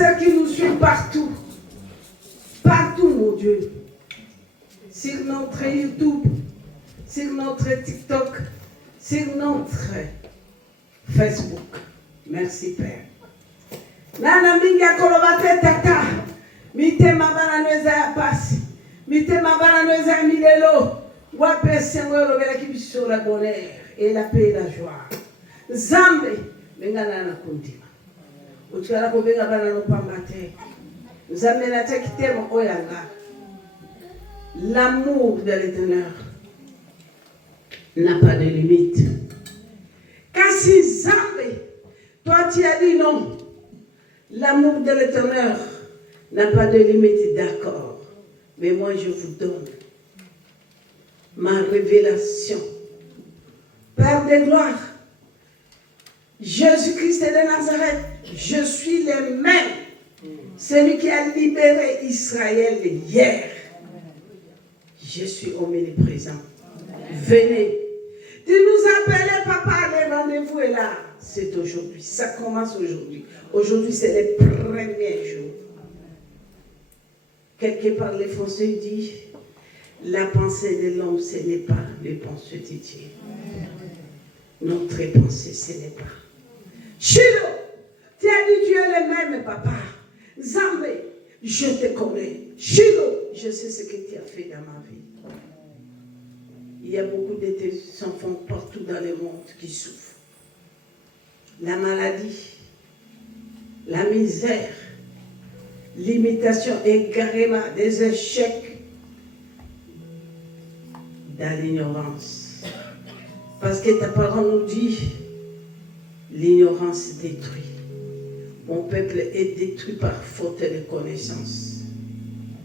Ceux qui nous suivent partout, partout, mon Dieu, sur notre YouTube, sur notre TikTok, sur notre Facebook. Merci, Père. Nana minga kolobate tata, mite mabana nweza ya pasi, mite mabana nweza ya milelo, wape sengwe lobela kibiso la bonheur et la paix et la joie. Zambe, benga nana kundima. Utukala kubenga bana no pambate. Zambe na tekitemo oyanga. L'amour de l'Éternel n'a pas de limite. Kasi Zambe, toi tu as dit non. L'amour de l'Éternel n'a pas de limite, d'accord. Mais moi, je vous donne ma révélation. Père de gloire, Jésus-Christ de Nazareth, je suis le même. Celui qui a libéré Israël hier. Je suis omniprésent. Venez. Tu nous appelais, papa, le rendez-vous est là. C'est aujourd'hui. Ça commence aujourd'hui. Aujourd'hui, c'est le premier jour. Quelque part, les Français disent, la pensée de l'homme, ce n'est pas les pensées de Dieu. Notre pensée, ce n'est pas. Chilo, tu as dit Dieu est le même, papa. Zambé, je te connais. Chilo, je sais ce que tu as fait dans ma vie. Il y a beaucoup de tes enfants partout dans le monde qui souffrent. La maladie, la misère, l'imitation égarément des échecs, dans l'ignorance. Parce que ta parole nous dit, l'ignorance détruit. Mon peuple est détruit par faute de connaissance.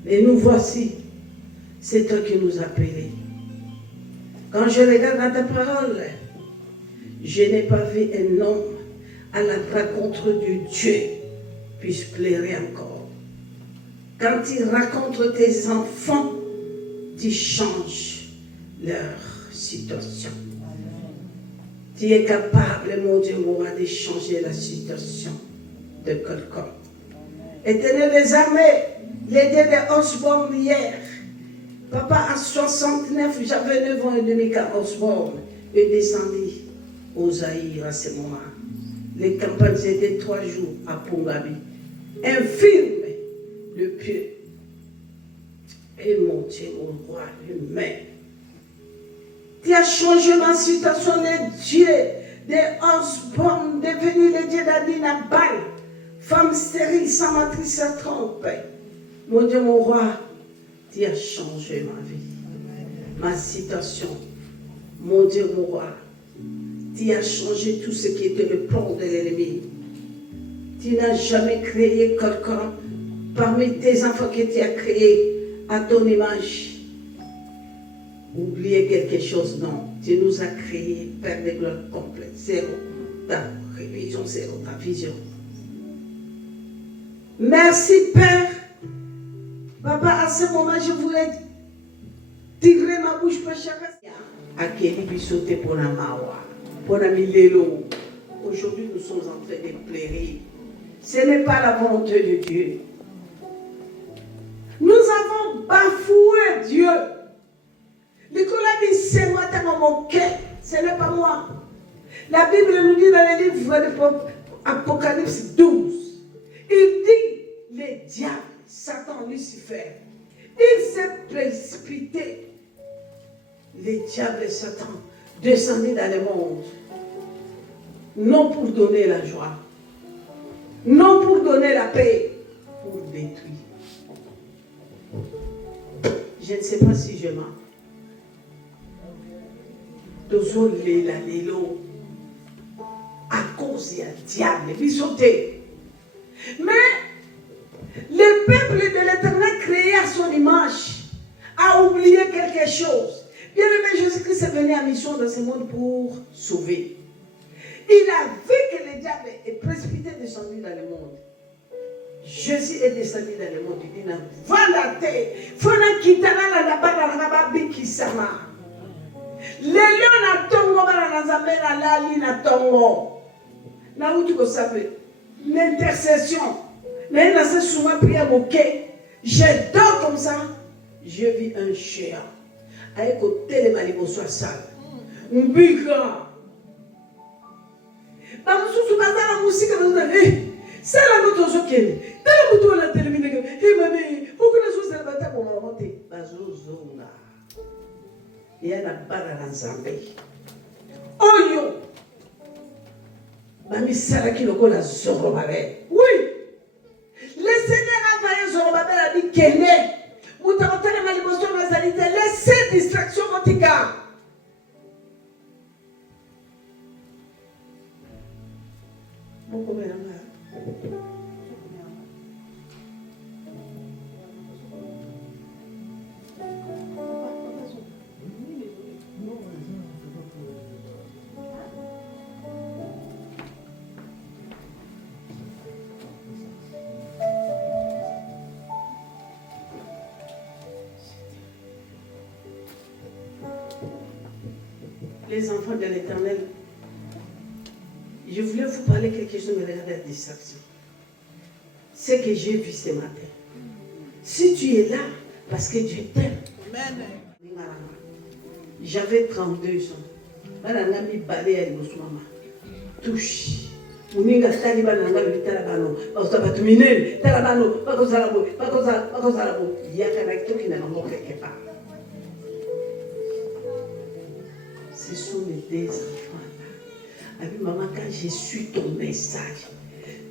Et nous voici, c'est toi qui nous as appelés. Quand je regarde dans ta parole, je n'ai pas vu un homme à la rencontre de Dieu puisse pleurer encore. Quand tu rencontres tes enfants, tu changes leur situation. Tu es capable, mon Dieu, de changer la situation de quelqu'un. Éternel des armées, l'aider de Osborne hier. Papa, à 69, j'avais 9 ans et demi quand Osborne est descendu aux Zaïre à ce moment. Les campagnes étaient 3 jours à Pungabi. Infirme, le pied. Et mon Dieu, mon roi, humain. Tu as changé ma situation, les dieux de Osborne, devenu le dieu d'Adina Bal, femme stérile, sans matrice à trompe. Mon Dieu, mon roi, tu as changé ma vie, ma situation. Mon Dieu, mon roi, tu as changé tout ce qui était le plan de l'ennemi. Tu n'as jamais créé quelqu'un parmi tes enfants que tu as créé à ton image. Oublier quelque chose, non. Tu nous as créé, Père de gloire complète. Zéro. Ta révision, zéro. Ta vision. Merci, Père. Papa, à ce moment, je voulais tirer ma bouche pécheresse. Akeli bisote pour la mawa, pour la milelo. Aujourd'hui, nous sommes en train de pleurer. Ce n'est pas la volonté de Dieu. Nous avons bafoué Dieu. Nicolas dit, c'est moi, t'as mon cœur. Ce n'est pas moi. La Bible nous dit dans le livre de Apocalypse 12, il dit, le diable, Satan, Lucifer, il s'est précipité. Les diables et Satan descendaient dans le monde, non pour donner la joie, non pour donner la paix, pour détruire. Je ne sais pas si je mens. Désolé la lélo, à cause du diable, bisoté. Mais le peuple de l'Éternel créé à son image a oublié quelque chose. Bien-aimé, Jésus-Christ est venu en mission dans ce monde pour sauver. Il a vu que le diable est précipité descendu dans le monde. Jésus est descendu dans le monde. Il dit, voilà, fona kitana la nabana na babi kisama. Lelo na tongo bana na zamena lali na tongo. Na utu ko sabe. L'intercession. Mais il a souvent pris à mon quai. Je dors comme ça. Je vis un géant. Avec côté les malibos soit sale. Un bigra. Bah, nous sommes pas dans la musique. C'est la note au sokel. Dans la moto, on a terminé. Et mamie, pourquoi la chose est la pour monter? Bazozonga. Il y a la barre à l'ensemble. Oh yo! Mamie, c'est là qui le colle à Zorobabel. Oui! Le Seigneur a envoyé Zorobabel à dit qu'elle est. Laissez distraction votre gars. Les enfants de l'Éternel, je voulais vous parler quelque chose, mais regardez la distraction. Ce que j'ai vu ce matin. Si tu es là, parce que Dieu t'aime. J'avais 32 ans. Banana mi balé à l'imosumama. Touche. Uninga taliban nanga vitalabano. Bausabatu minel. Talabano. Bakozalabo. Bakozalabo. Il y a quelqu'un qui n'a pas mort quelque part. Ce sont les deux enfants-là. Avec maman, quand j'ai su ton message,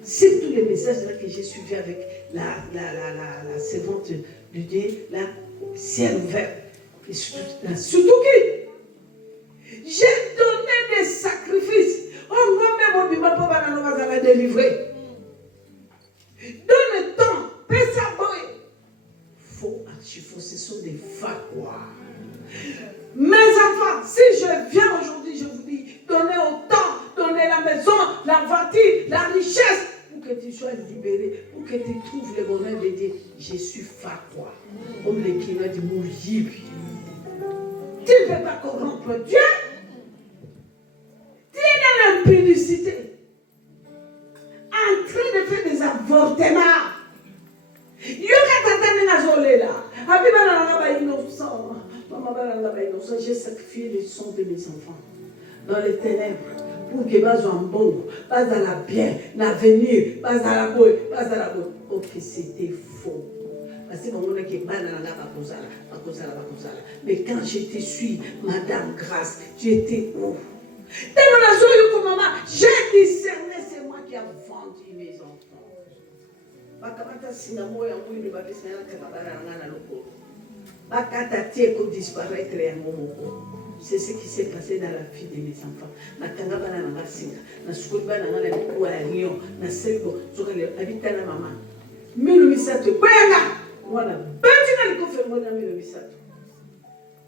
c'est tous les messages là que j'ai suivis avec la servante de Dieu, la serveur, et surtout qui j'ai donné des sacrifices. Oh, moi même, on va la délivrer. Donne le temps, pèse à boy. Faut archiver, ce sont des vaguoirs. Mes enfants, si je viens aujourd'hui, je vous dis, donnez autant, donnez la maison, la voiture, la richesse, pour que tu sois libéré, pour que tu trouves le bonheur de Dieu. Je suis fakwa. Comme les qui m'a dit, mourir. Tu ne peux pas corrompre Dieu. Tu es dans l'impudicité. En train de faire des avortements. J'ai sacrifié les sons de mes enfants dans les ténèbres pour que bas en bon, pas à la bien, l'avenir, pas à la boue, pas à la boue. Ok, c'était faux. Parce que mon qui est mais quand je te suis, Madame Grâce, tu étais où? J'ai discerné, c'est moi qui ai vendu mes enfants. C'est ce qui s'est passé dans la vie de mes enfants.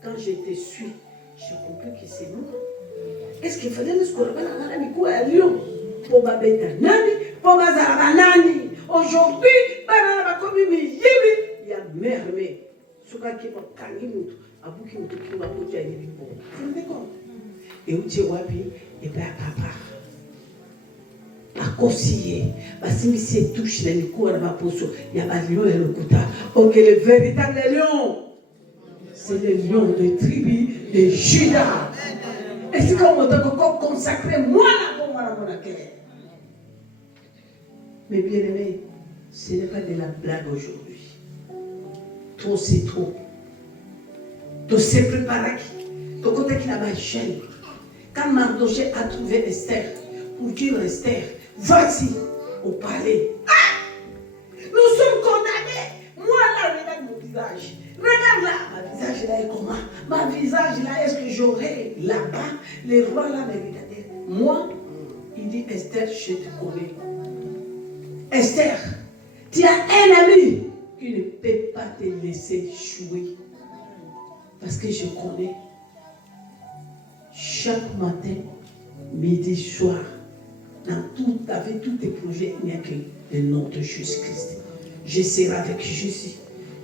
Quand je te suis, j'ai compris que c'est moi. Est-ce qu'il fallait nous à Lyon pour Babeta Nani, pour Bazaraba Nani? Aujourd'hui, il y a merveille. Ce qui est Kanimut, à vous qui vous a posé à Yébipo. Vous vous rendez compte? Et où tu es wapi, et bien à papa. À conseiller, parce que si tu touches les micros, il y a un lion et le kouta. Ok, le véritable lion, c'est le lion de tribu de Juda. Et c'est comme on doit consacrer moi là pour moi là mon cœur. Mais bien aimé, ce n'est pas de la blague aujourd'hui. Trop c'est trop. Tu sais préparer. Tu côté qui n'a pas chaîne. Quand Mardoché a trouvé Esther, pour dire Esther, voici au palais. Ah! Nous sommes condamnés. Moi là, regarde mon visage. Regarde là, ma visage là est comment? Ma visage là, est-ce que j'aurai là-bas, les rois là me regardaient. Moi, il dit Esther, je te connais. Esther, tu as un ami qui ne peut pas te laisser jouer. Parce que je connais. Chaque matin, midi, soir, avec tous tes projets, il n'y a que le nom de Jésus-Christ. Je serai avec Jésus.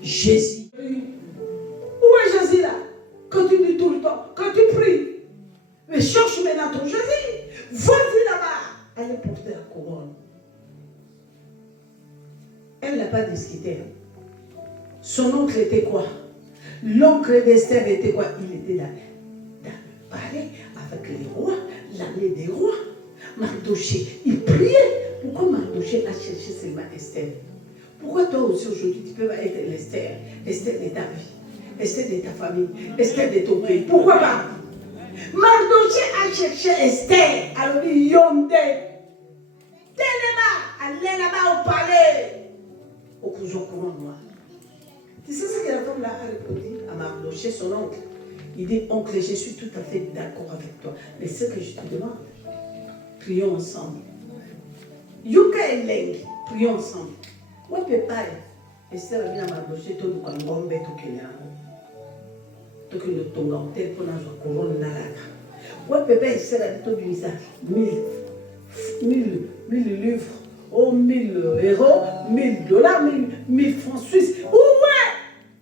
Jésus. Où est Jésus là? Quand tu dis tout le temps, quand tu pries. Mais cherche maintenant ton Jésus. Vas-y là-bas. Allez porter la couronne. Elle n'a pas discuté. Son oncle était quoi? L'oncle d'Esther était quoi? Il était dans le palais avec les rois, l'année des rois. Mardoché, il priait. Pourquoi Mardoché a cherché seulement Esther? Pourquoi toi aussi aujourd'hui tu peux pas être l'Esther? Esther de ta vie, Esther de ta famille, Esther de ton pays. Pourquoi pas? Mardoché a cherché Esther. Alors il yondé. Allez là-bas au palais. Au cousin courant noir. Tu sais ce que la femme là a répondu à Mardoché, son oncle? Il dit, oncle, je suis tout à fait d'accord avec toi. Mais ce que je te demande, prions ensemble. Yuka et Leng, prions ensemble. Moi, papa, Esther vient à Mardoché, tout le monde est tout le monde. Tout le monde est tout le monde. Moi, papa, Esther a dit tout le monde. 1000 livres. Oh, 1000 euros, 1000 dollars, 1000 francs suisses. Où est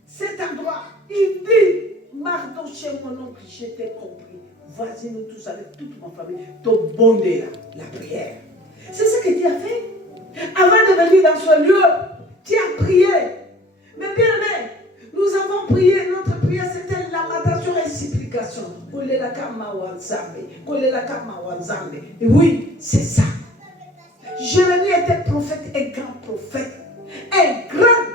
cet endroit? Il dit, Mardoché, mon oncle, je t'ai compris. Vas-y, nous tous avec toute ma famille, te bonder la prière. C'est ce que tu as fait. Avant de venir dans ce lieu, tu as prié. Mais bien aimé, nous avons prié. Notre prière, c'était lamentation et supplication. Et oui, c'est ça. Jérémie était prophète, un grand prophète. Un grand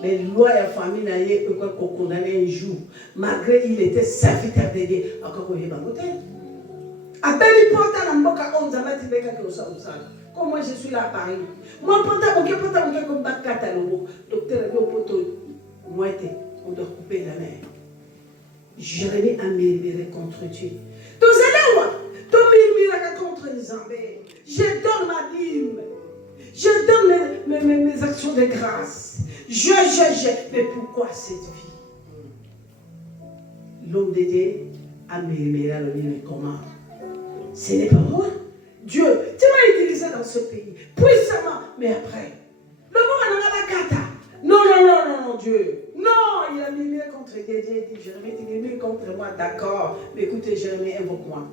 mais loi et famille n'aient pas condamné un jour. Malgré il était serviteur de Dieu. Comme moi je suis là à Paris. Moi, comme docteur, on doit couper la mer. Jérémie a murmuré contre Dieu. Contre les Zambés. Je donne ma dîme. Je donne mes actions de grâce. Mais pourquoi cette vie? L'homme de Dieu a murmuré à l'homme, mais comment? Ce n'est pas moi. Dieu, tu m'as utilisé dans ce pays puissamment, mais après, le monde n'a pas kata. Non, Dieu. Non, il a murmuré contre Dieu. Dieu dit, Jérémie, tu murmures contre moi, d'accord. Mais écoutez, Jérémie, invoque-moi.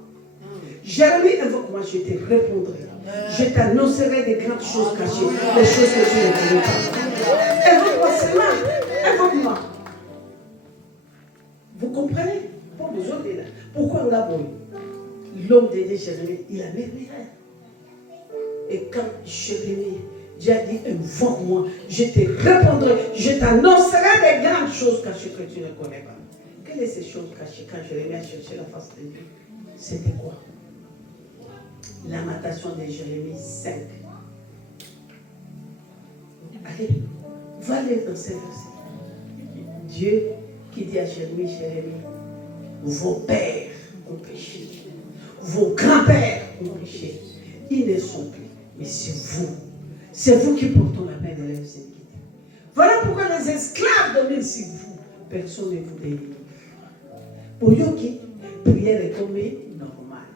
Jérémie, invoque-moi, je te répondrai. Je t'annoncerai des grandes choses cachées, des choses que tu ne connais pas. Invoque-moi cela. Invoque-moi. Vous comprenez? Pas besoin de là. Pourquoi on l'a voulu? L'homme de Dieu, Jérémie, il a murmuré. Et quand Jérémie, Dieu a dit, invoque-moi, je te répondrai, je t'annoncerai des grandes choses cachées que tu ne connais pas. Quelles sont ces choses cachées quand Jérémie a cherché la face de Dieu? C'était quoi? Lamentation de Jérémie 5. Allez, va lire dans ces versets. Dieu qui dit à Jérémie, vos pères ont péché, vos grands-pères ont péché. Ils ne sont plus, mais c'est vous qui portez la peine de leurs iniquités. Voilà pourquoi les esclaves dominent sur vous. Personne ne vous délivre. Pour Yoki, prière est comme normal.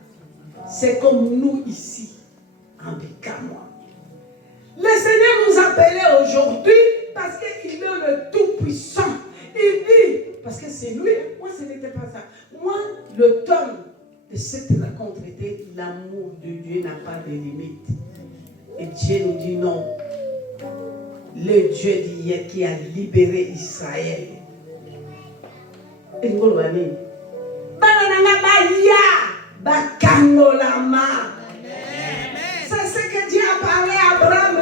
C'est comme nous ici, en Bikamois. Le Seigneur nous appelait aujourd'hui parce qu'il est le Tout-Puissant. Il dit, parce que c'est lui, moi ce n'était pas ça. Moi, le thème de cette rencontre était l'amour de Dieu n'a pas de limite. Et Dieu nous dit non. Le Dieu d'hier qui a libéré Israël. Et nous allons c'est ce que Dieu a parlé à Abraham.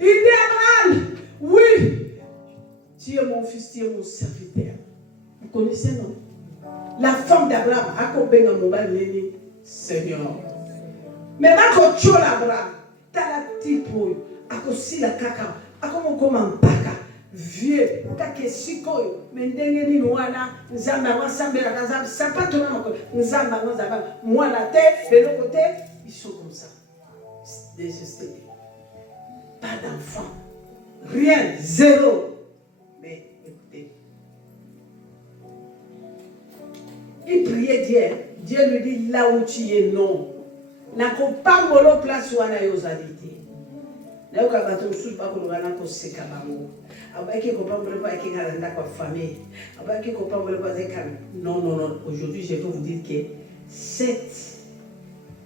Il dit à Abraham, oui, tu es mon fils, tu es mon serviteur. Vous connaissez, non? La femme d'Abraham, Seigneur. Mais quand tu as Abraham, tu as la type, tu as la caca, tu as vieux, kake sikoyo, mendenge ni mwana, nzamba wasambela kazamba, sapato na moko, nzamba wazaba, mwana te, de l'autre côté, ils sont comme ça. Désespérés. Pas d'enfant. Rien, zéro. Mais écoutez. Il priait Dieu. Dieu lui dit, là où tu es, non. N'a pas molo place où on a eu alité. N'a pas bateau sous pas qu'on a encore séca bango. Non. Aujourd'hui, je vais vous dire que cette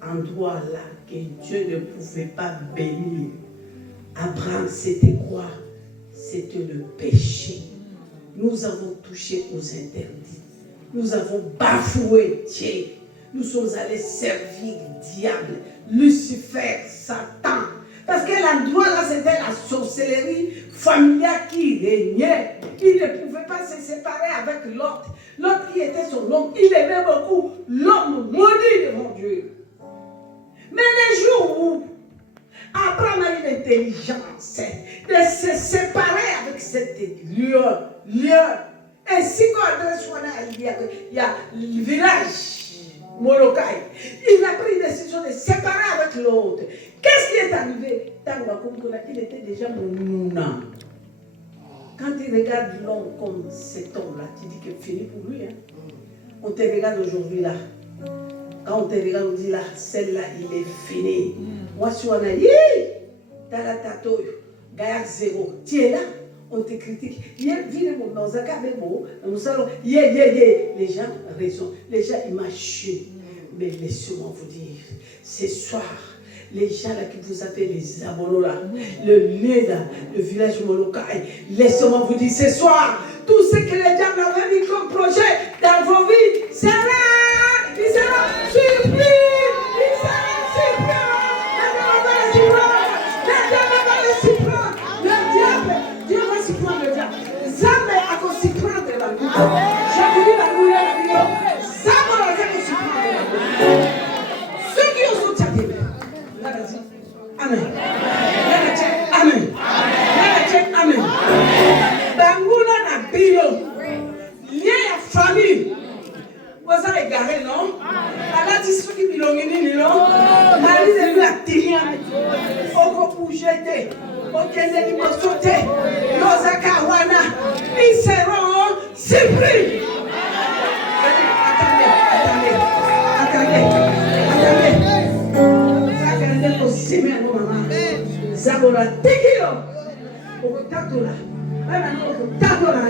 endroit là que Dieu ne pouvait pas bénir Abraham, c'était quoi? C'était le péché. Nous avons touché aux interdits. Nous avons bafoué Dieu. Nous sommes allés servir le diable, Lucifer, Satan. Parce que l'endroit là, c'était la sorcellerie familiale qui régnait. Il ne pouvait pas se séparer avec l'autre. L'autre qui était son homme, il aimait beaucoup l'homme maudit devant Dieu. Mais les jours où Abraham a eu l'intelligence de se séparer avec cet lieu. Ainsi qu'il y a le village Molokai. Il a pris une décision de se séparer avec l'autre. Qu'est-ce qui est arrivé? Il était déjà mouna. Quand il regarde l'homme comme cet homme-là, tu dis que c'est fini pour lui. Hein? On te regarde aujourd'hui là. Quand on te regarde, on dit là, celle-là, il est fini. Moi, si on a dit, dans la tato, Gaïa zéro, tu es là, on te critique. Les gens ont raison, les gens imaginent. Mais laissez-moi vous dire, ce soir, les gens là qui vous appellent les Abono là, le lieu là, le village Molokai, laissez-moi vous dire, ce soir, tout ce que les gens avaient mis comme projet dans vos vies, c'est là. Il sera surpris. Il sera surpris. Le diable va le surprendre. Le diable, Dieu va surprendre le diable. Zame a qu'on surprendre la vie. J'ai voulu la mouiller. Zame a qu'on surprendre la vie. Ceux qui ont sauté, amen. Amen. Amen. Banguna na bio. Lié à famille. Vous avez égaré, non? Elle a dit ce qui bilongini, non? Elle a dit la télé. Oko Poujete, Okende Limosote, Yosaka Wana. Ils seront surpris. Attendez. Osime à nos mamans. Zabora Tekilo. Oko Tatola. Oko Tatola.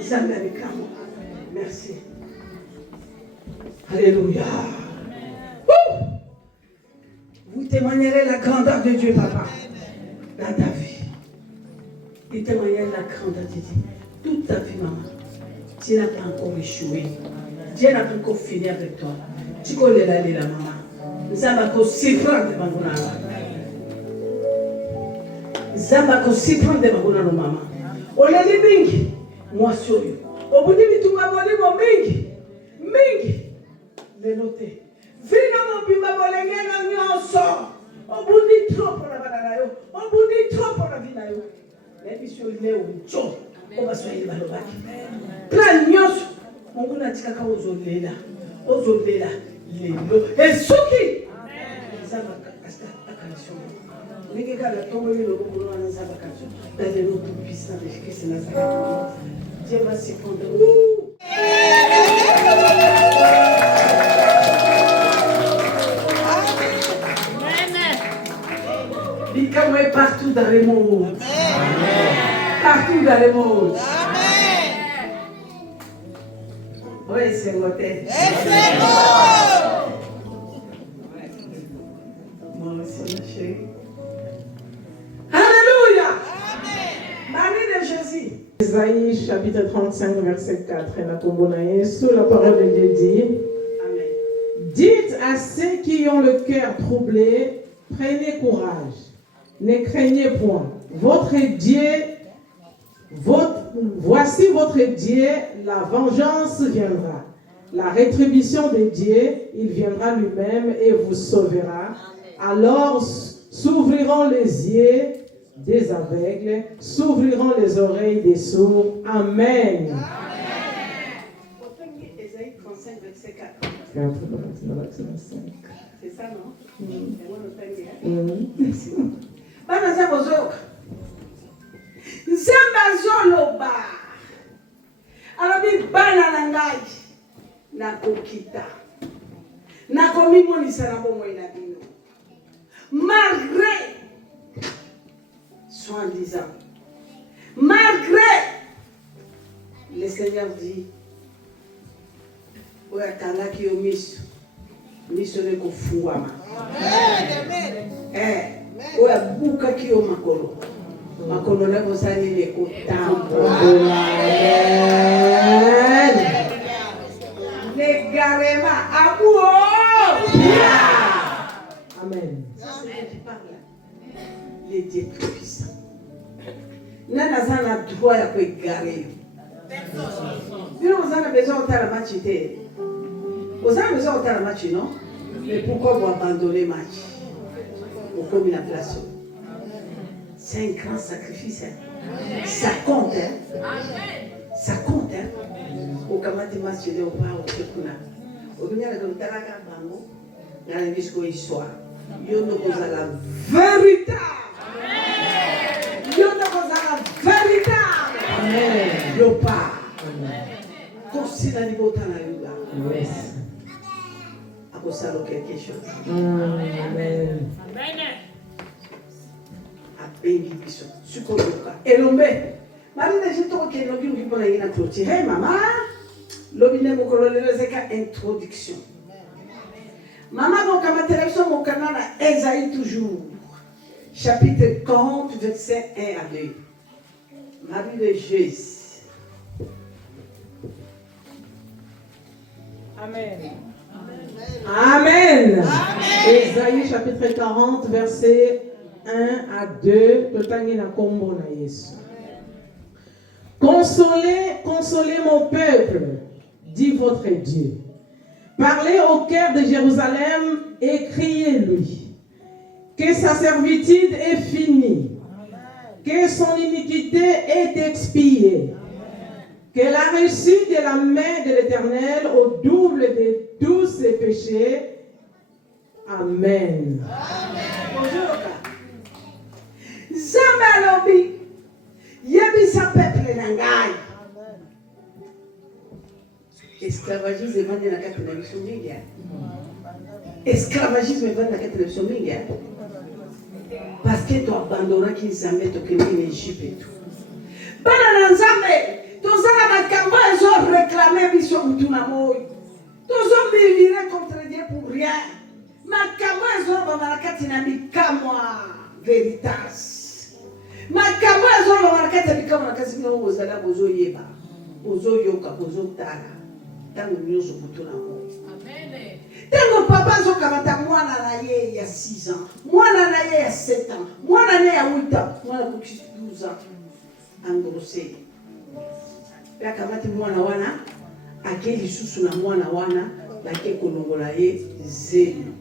Zambarikamo. Merci. Alléluia. Vous témoignerez la grandeur de Dieu, papa, dans ta vie. Vous témoignerez la grandeur de Dieu. Toute ta vie, maman. Tu n'as pas encore échoué. Dieu n'a pas encore fini avec toi. Tu connais la maman. Nous avons encore si prendre de maman. Nous avons encore si prendre de maman. On l'a dit mingi. Moi, soyez. Au bout de tout, maman, mingi. Mingi. Les noter. Vino mobimba bolengela nyonso. Obundi trop pour la banana yo. Obundi trop pour la vida yo. Les bisous leo njo. Oba soyez balobaki. Plan nyonso. Mungu natika ka ozolela. Ozolela lelo. Esuki. Zaba kasta akanso. Niki kala tombe le lobo na zaba kanso. Dans le nom tout puissant de Christ Nazareth. Dieu va se prendre. Dites-moi partout dans le monde. Partout dans le monde. Oui, c'est votre tête. Moi aussi, ma chérie. Alléluia. Marie de Jésus. Isaïe chapitre 35, verset 4. La parole de Dieu dit: Amen. Dites à ceux qui ont le cœur troublé, prenez courage. Ne craignez point. Voici votre Dieu, la vengeance viendra. La rétribution de Dieu, il viendra lui-même et vous sauvera. Alors s'ouvriront les yeux des aveugles, s'ouvriront les oreilles des sourds. Amen. Ésaïe 35, verset 4. C'est ça, non? Merci. Bana za bozoka. Nzamba zoloba. Alabi bana na ngai na kokita. Na komimonisa na bomo ina bino. Malgré soi-disant. Malgré le Seigneur dit Oya kala ki omiso. missionné ko fuwama. Oya buka kiyo makolo. Makolo na bosani le ko tambola. Le garema abuo. Amen. Les dieux puissants. Nana zana droit ya ko égarer. Vous avez besoin de la match. Vous avez besoin de la match, non? Mais pourquoi vous abandonnez le match? Pourquoi vous la place? C'est un grand sacrifice. Hein? Ça compte. Hein? Ça compte. Hein? Au kamati match de au pas au tekuna. Au dunia de l'utalaga bango. Dans le discours histoire. Yo no koza la vérité. Yo no koza la vérité. Amen. Yo pas. Consigne à niveau de la yoga. Yes. À cause ça, quelque chose. Amen. À béni biso. Sukoyoka. Et l'ombe. Marine, j'ai trouvé que l'homme qui peut y clôturer. Hey maman, l'homme n'est pas le introduction. Maman, donc à ma télévision, mon canal a Esaïe toujours. Chapitre 40, verset 1 à 2. Marie de Jésus. Amen. Amen. Ésaïe chapitre 40, verset 1 à 2. Consolez mon peuple, dit votre Dieu. Parlez au cœur de Jérusalem et criez-lui. Que sa servitude est finie. Que son iniquité est expiée. Qu'elle a reçu de la main de l'Éternel au double de tous ses péchés. Amen. Bonjour. Zamalobi. Yebisa peuple nangai. Esclavagisme est venu dans la télévision mingi. Esclavagisme est venu dans la télévision mingi. Parce que tu abandonnes qu'ils s'amènent au Kenya en Égypte et tout. Bana Nzambe. Tous les makambo ils ont réclamé biso mutuna moi. Tous ont milité contre Dieu pour rien. Makambo ils ont bamalakati na mikamwa veritas. Makambo ils ont bamalakati na mikamwa kasi bino bozala bozo yeba. Bozo yoka bozo tala. Tango nyoso mutuna moi. Amen. Tango papa zo kamata mwana na ye ya 6 ans. Mwana na ye ya 7 ans. Mwana na ye ya 8 ans. Mwana ko 12 ans. Androsé. La kamati mwana wana akeli susu na mwana wana bake kolongola ye zelu.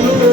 Amen.